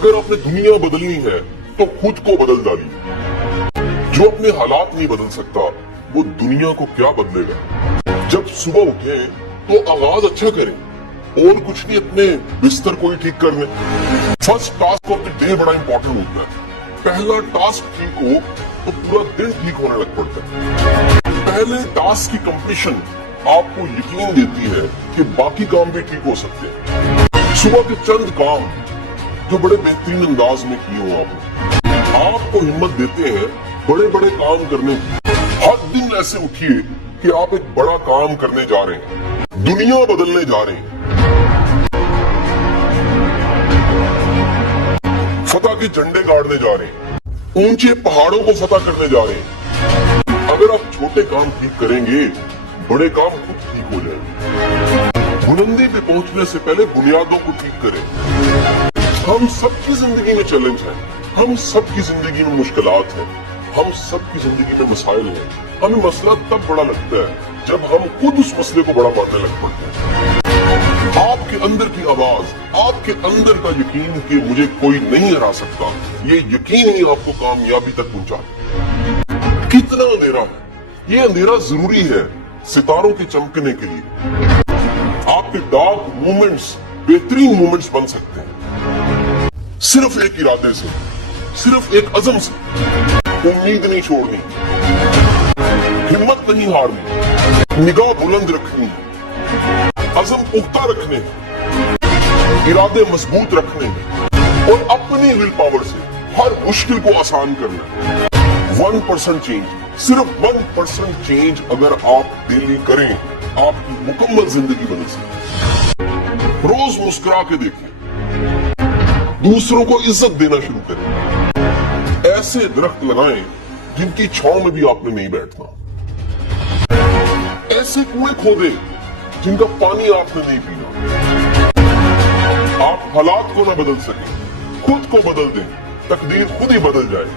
अगर आपने दुनिया बदलनी है तो खुद को बदल डालिए। जो अपने हालात नहीं बदल सकता वो दुनिया को क्या बदलेगा। जब सुबह उठे तो आगाज अच्छा करें और कुछ नहीं अपने बिस्तर को ही ठीक करने। First task of the day बड़ा इंपॉर्टेंट होता है। पहला टास्क ठीक हो तो पूरा दिन ठीक होने लग पड़ता है। पहले टास्क की कंप्लीशन आपको यकीन देती है कि बाकी काम भी ठीक हो सकते हैं। सुबह के चंद काम जो बड़े बेहतरीन अंदाज में किए हो आपको हिम्मत देते हैं बड़े बड़े काम करने की। हर दिन ऐसे उठिए कि आप एक बड़ा काम करने जा रहे हैं, दुनिया बदलने जा रहे हैं, फतह के झंडे गाड़ने जा रहे हैं, ऊंचे पहाड़ों को फतह करने जा रहे हैं। अगर आप छोटे काम ठीक करेंगे बड़े काम खुद ठीक हो जाएंगे। बुलंदी पे पहुंचने से पहले बुनियादों को ठीक करें। हम सबकी जिंदगी में चैलेंज है, हम सबकी जिंदगी में मुश्किलात है, हम सबकी जिंदगी में मसाइल है। हमें मसला तब बड़ा लगता है जब हम खुद उस मसले को बड़ा मानने लग पड़ते हैं। आपके अंदर की आवाज, आपके अंदर का यकीन कि मुझे कोई नहीं हरा सकता, ये यकीन ही आपको कामयाबी तक पहुंचाता। कितना अंधेरा है, ये अंधेरा जरूरी है सितारों के चमकने के लिए। आपके डार्क मोमेंट्स बेहतरीन मोमेंट्स बन सकते हैं सिर्फ एक इरादे से, सिर्फ एक अज़म से। उम्मीद नहीं छोड़नी, हिम्मत नहीं हारनी, निगाह बुलंद रखनी, अज़म पुख्ता रखने, इरादे मजबूत रखने और अपनी विल पावर से हर मुश्किल को आसान करना। 1% चेंज, सिर्फ 1% चेंज अगर आप डेली करें आपकी मुकम्मल जिंदगी बन सकती। रोज मुस्कुरा के देखिए, दूसरों को इज्जत देना शुरू करें। ऐसे दरख्त लगाएं जिनकी छांव में भी आपने नहीं बैठना। ऐसे कुएं खोदें जिनका पानी आपने नहीं पीना। आप हालात को ना बदल सके, खुद को बदल दें, तकदीर खुद ही बदल जाए।